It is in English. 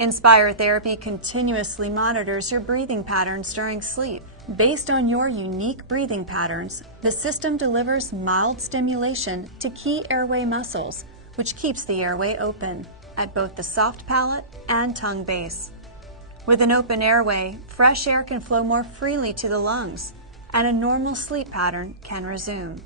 Inspire Therapy continuously monitors your breathing patterns during sleep. Based on your unique breathing patterns, the system delivers mild stimulation to key airway muscles, which keeps the airway open at both the soft palate and tongue base. With an open airway, fresh air can flow more freely to the lungs, and a normal sleep pattern can resume.